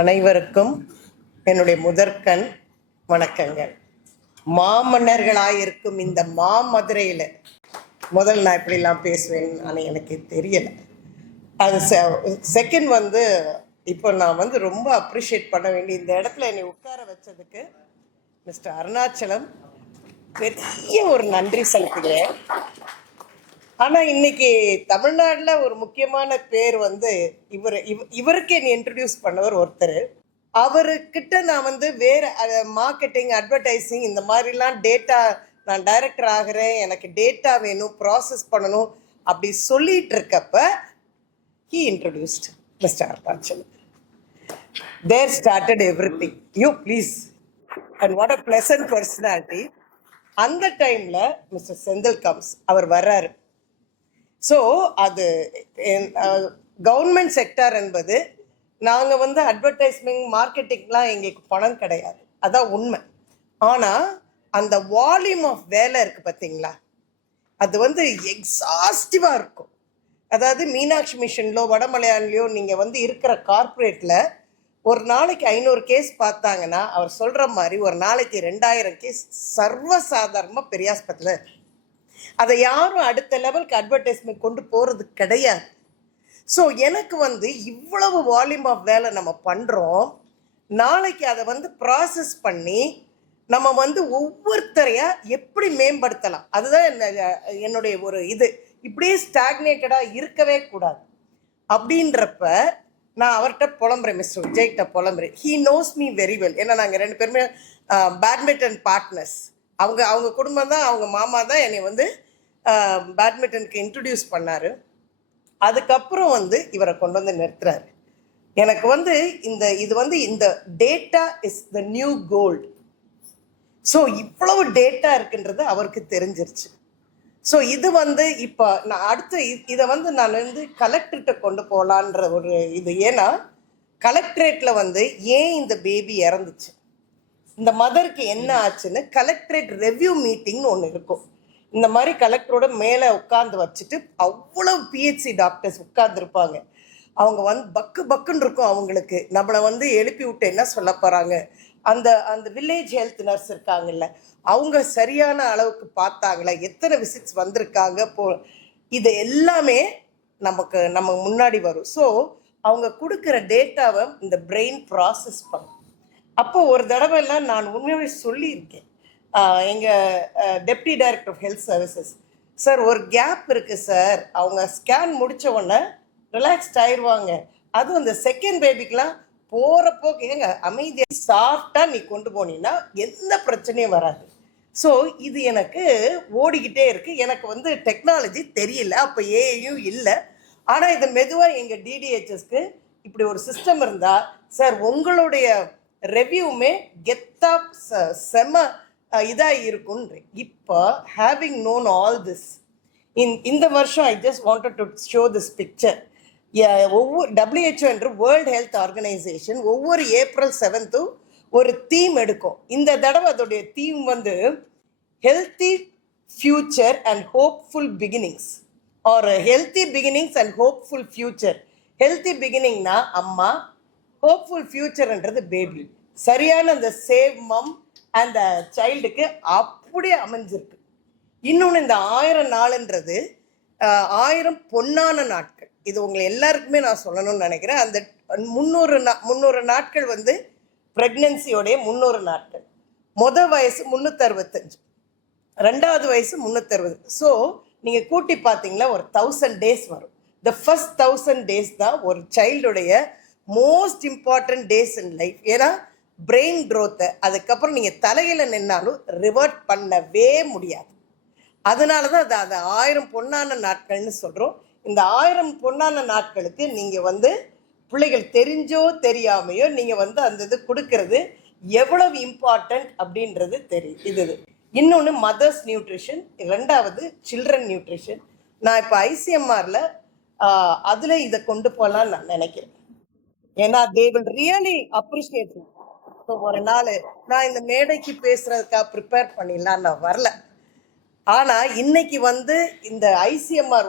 அனைவருக்கும் என்னுடைய முதற்கண் வணக்கங்கள். மாமன்னர்களாயிருக்கும் இந்த மாமதுரையில் முதல் நான் இப்படிலாம் பேசுவேன், ஆனால் எனக்கு தெரியலை. அது செகண்ட் இப்போ நான் ரொம்ப அப்ரிஷியேட் பண்ண வேண்டிய இந்த இடத்துல என்னை உட்கார வச்சதுக்கு மிஸ்டர் அருணாச்சலம் பெரிய ஒரு நன்றி செலுத்துகிறேன். ஆனால் இன்னைக்கு தமிழ்நாட்டில் ஒரு முக்கியமான பேர் இவருக்கு என்னை இன்ட்ரடியூஸ் பண்ணவர் ஒருத்தர். அவர்கிட்ட நான் வேறு மார்க்கெட்டிங், அட்வர்டைஸிங் இந்த மாதிரிலாம் டேட்டா, நான் டைரக்டர் ஆகிறேன், எனக்கு டேட்டா வேணும், ப்ராசஸ் பண்ணணும் அப்படி சொல்லிட்டு இருக்கப்ப he introduced Mr. Arunachalam. There started everything. You please. And what a pleasant personality. அந்த டைமில் மிஸ்டர் செந்தில் கம்ஸ் அவர் வர்றாரு. ஸோ அது கவர்மெண்ட் செக்டார் என்பது நாங்கள் அட்வர்டைஸ்மெண்ட், மார்க்கெட்டிங்லாம் எங்களுக்கு பணம் கிடையாது, அதான் உண்மை. ஆனால் அந்த வால்யூம் ஆஃப் வேலை இருக்குது பார்த்தீங்களா, அது எக்ஸாஸ்டிவாக இருக்கும். அதாவது மீனாட்சி மிஷன்லோ வடமலையான்லையோ நீங்கள் இருக்கிற கார்ப்பரேட்டில் ஒரு நாளைக்கு 500 கேஸ் பார்த்தாங்கன்னா அவர் சொல்கிற மாதிரி ஒரு நாளைக்கு 2000 கேஸ் சர்வசாதாரணமாக பெரியாஸ்பத்திரியில். அதை யாரும் அடுத்த லெவலுக்கு அட்வர்டைஸ்மெண்ட் கொண்டு போகிறது கிடையாது. ஸோ எனக்கு இவ்வளவு வால்யூம் ஆஃப் வேலை நம்ம பண்ணுறோம். நாளைக்கு அதை ப்ராசஸ் பண்ணி நம்ம ஒவ்வொருத்தரையாக எப்படி மேம்படுத்தலாம், அதுதான் என்னுடைய ஒரு இப்படியே ஸ்டாக்னேட்டடாக இருக்கவே கூடாது. அப்படின்றப்ப நான் அவர்கிட்ட புலம்புறேன், மிஸ்டர் விஜய்கிட்ட புலம்புறேன். He knows me very well. ஏன்னா நாங்கள் 2 பேருமே பேட்மிண்டன் பார்ட்னர்ஸ். அவங்க குடும்பம் தான், அவங்க மாமா தான் என்னை பேட்மிண்டனுக்கு இன்ட்ரடியூஸ் பண்ணார். அதுக்கப்புறம் இவரை கொண்டு நிறுத்துறாரு. எனக்கு இந்த data is the new gold. So இவ்வளவு டேட்டா இருக்குன்றது அவருக்கு தெரிஞ்சிருச்சு. ஸோ இப்போ நான் அடுத்து இதை நான் கலெக்டர்கிட்ட கொண்டு போகலான்ற ஒரு ஏன்னா கலெக்டரேட்டில் ஏன் இந்த பேபி இறந்துச்சு, இந்த மதருக்கு என்ன ஆச்சுன்னு கலெக்டரேட் ரெவ்யூ மீட்டிங்னு ஒன்று இருக்கும். இந்த மாதிரி கலெக்டரோட மேலே உட்காந்து வச்சுட்டு அவ்வளவு பிஹெச்சி டாக்டர்ஸ் உட்கார்ந்துருப்பாங்க. அவங்க பக்கு பக்குன்னு இருக்கும் அவங்களுக்கு. நம்மளை எழுப்பி விட்டு என்ன சொல்ல போகிறாங்க, அந்த வில்லேஜ் ஹெல்த் நர்ஸ் இருக்காங்கல்ல, அவங்க சரியான அளவுக்கு பார்த்தாங்களா, எத்தனை விசிட்ஸ் வந்திருக்காங்க இது எல்லாமே நம்ம முன்னாடி வரும். ஸோ அவங்க கொடுக்குற டேட்டாவை இந்த பிரெயின் ப்ராசஸ் பண்ணும். அப்போ ஒரு தடவை எல்லாம் நான் உண்மையாகவே சொல்லியிருக்கேன் எங்கள் deputy director of health services, sir ஒரு கேப் இருக்குது சார், அவங்க ஸ்கேன் முடித்த உடனே ரிலாக்ஸ்ட் ஆயிடுவாங்க, அதுவும் அந்த செகண்ட் பேபிக்கெலாம் போகிறப்போ ஏங்க அமைதியாக சாஃப்டாக நீ கொண்டு போனீங்கன்னா எந்த பிரச்சனையும் வராது. ஸோ இது எனக்கு ஓடிக்கிட்டே இருக்குது. எனக்கு டெக்னாலஜி தெரியல, அப்போ ஏஐயும் இல்லை. ஆனால் இது மெதுவாக எங்கள் டிடிஹெச்எஸ்க்கு இப்படி ஒரு சிஸ்டம் இருந்தால் சார் உங்களுடைய ரெவ்யூமே கெத்தாக செம இதாக இருக்குன்ற. இப்போ ஹேவிங் நோன் ஆல் திஸ் இந்த வருஷம் I just wanted to show this picture. ஒவ்வொரு WHO என்ற வேர்ல்டு ஹெல்த் ஆர்கனைசேஷன் ஒவ்வொரு April 7th ஒரு தீம் எடுக்கும். இந்த தடவை அதோடைய theme healthy future and hopeful beginnings, or healthy beginnings and hopeful future. Healthy பிகினிங்னா அம்மா, ஹோப்ஃபுல் ஃபியூச்சர்ன்றது பேபி. சரியான அந்த சேவ் மம் அந்த சைல்டுக்கு அப்படியே அமைஞ்சிருக்கு. இன்னொன்று இந்த 1000 நாளுன்றது 1000 பொன்னான நாட்கள். இது உங்களை எல்லாருக்குமே நான் சொல்லணும்னு நினைக்கிறேன். அந்த 300 நாட்கள் ப்ரெக்னென்சியோடைய 300 நாட்கள். மொதல் வயசு 365, 2வது வயசு 360. ஸோ நீங்கள் கூட்டி பார்த்தீங்களா ஒரு 1000 days வரும். த ஃபர்ஸ்ட் 1000 days தான் ஒரு சைல்டுடைய most important days in life. ஏன்னா பிரெயின் க்ரோத்தை அதுக்கப்புறம் நீங்கள் தலையில் நின்னாலும் ரிவர்ட் பண்ணவே முடியாது. அதனால தான் அது 1000 பொன்னான நாட்கள்னு சொல்கிறோம். இந்த 1000 பொன்னான நாட்களுக்கு நீங்கள் பிள்ளைகள் தெரிஞ்சோ தெரியாமையோ நீங்கள் அந்த கொடுக்கறது எவ்வளவு இம்பார்ட்டண்ட் அப்படின்றது தெரியும். இன்னொன்று மதர்ஸ் நியூட்ரிஷன், 2வது சில்ட்ரன் நியூட்ரிஷன். நான் இப்போ ஐசிஎம்ஆரில் அதில் இதை கொண்டு போகலான்னு நான் நினைக்கிறேன். ஏன்னா they will really appreciate. So ஒரு நாள் நான் இந்த மேடைக்கு பேசுகிறதுக்காக ப்ரிப்பேர் பண்ணிடலாம் நான் வரல. ஆனால் இன்னைக்கு இந்த ஐசிஎம்ஆர்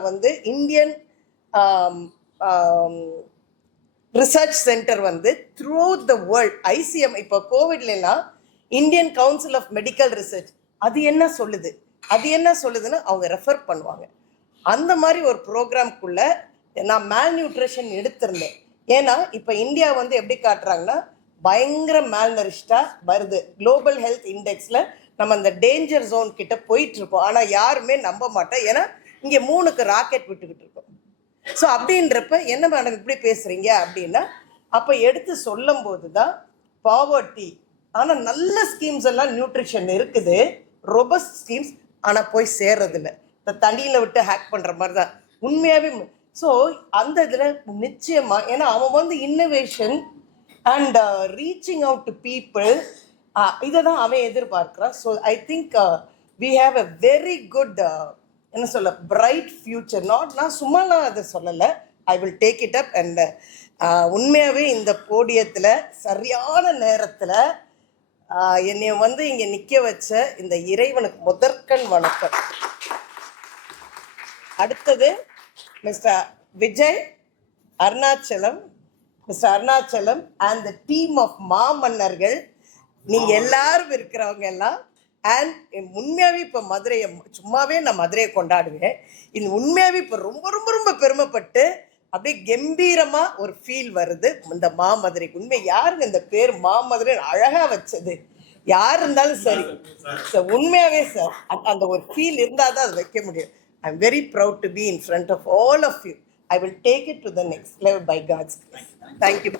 இந்தியன் ரிசர்ச் சென்டர் வந்து த்ரூ த வேர்ல்ட் ICM இப்போ கோவிட்லாம் Indian council of medical research அது என்ன சொல்லுது, அது என்ன சொல்லுதுன்னு அவங்க ரெஃபர் பண்ணுவாங்க. அந்த மாதிரி ஒரு ப்ரோக்ராம்குள்ள நான் மேல் நியூட்ரிஷன் எடுத்திருந்தேன். ஏன்னா இப்போ இந்தியா வந்து எப்படி காட்டுறாங்கன்னா பயங்கர மேல்நரிஷ்டாக வருது. குளோபல் ஹெல்த் இண்டெக்ஸில் நம்ம அந்த டேஞ்சர் ஜோன் கிட்ட போயிட்டு இருக்கோம். ஆனால் யாருமே நம்ப மாட்டோம். ஏன்னா இங்கே 3க்கு ராக்கெட் விட்டுக்கிட்டு இருக்கோம். ஸோ அப்படின்றப்ப என்ன மேடம் இப்படி பேசுகிறீங்க அப்படின்னா, அப்போ எடுத்து சொல்லும் போது தான் பாவர்ட்டி. ஆனால் நல்ல ஸ்கீம்ஸ் எல்லாம் நியூட்ரிஷன் இருக்குது, ரொபஸ்ட் ஸ்கீம்ஸ், ஆனால் போய் சேர்றதில்ல. இந்த தண்ணியில் விட்டு ஹேக் பண்ணுற மாதிரி தான் உண்மையாகவே. ஸோ அந்த இதில் நிச்சயமாக, ஏன்னா அவன் வந்து innovation and reaching out to people, இதை தான் அவன் எதிர்பார்க்குறான். So I think we have a very good என்ன சொல்ல பிரைட் ஃப்யூச்சர். நான் சும்மாலாம் அதை சொல்லலை, I will take it up. And உண்மையாகவே இந்த போடியத்தில் சரியான நேரத்தில் என்னை வந்து இங்கே நிற்க வச்ச இந்த இறைவனுக்கு முதற்கண் வணக்கம். அடுத்தது mister Vijay Arunachalam, mister Arunachalam and the team of மாமன்னர்கள், நீங்கள் எல்லாரும் இருக்கிறவங்க எல்லாம். அண்ட் உண்மையாகவே இப்போ மதுரையை சும்மாவே நான் மதுரையை கொண்டாடுவேன். இது உண்மையாகவே இப்போ ரொம்ப ரொம்ப ரொம்ப பெருமைப்பட்டு அப்படியே கம்பீரமாக ஒரு ஃபீல் வருது இந்த மாமதுரைக்கு. உண்மை யாருங்க இந்த பேர் மாமதுரை அழகாக வச்சது, யார் இருந்தாலும் சரி சார். உண்மையாகவே சார் அந்த ஒரு ஃபீல் இருந்தால் தான் அது வைக்க முடியும். I am very proud to be in front of all of you. I will take it to the next level by God's grace. Thank you.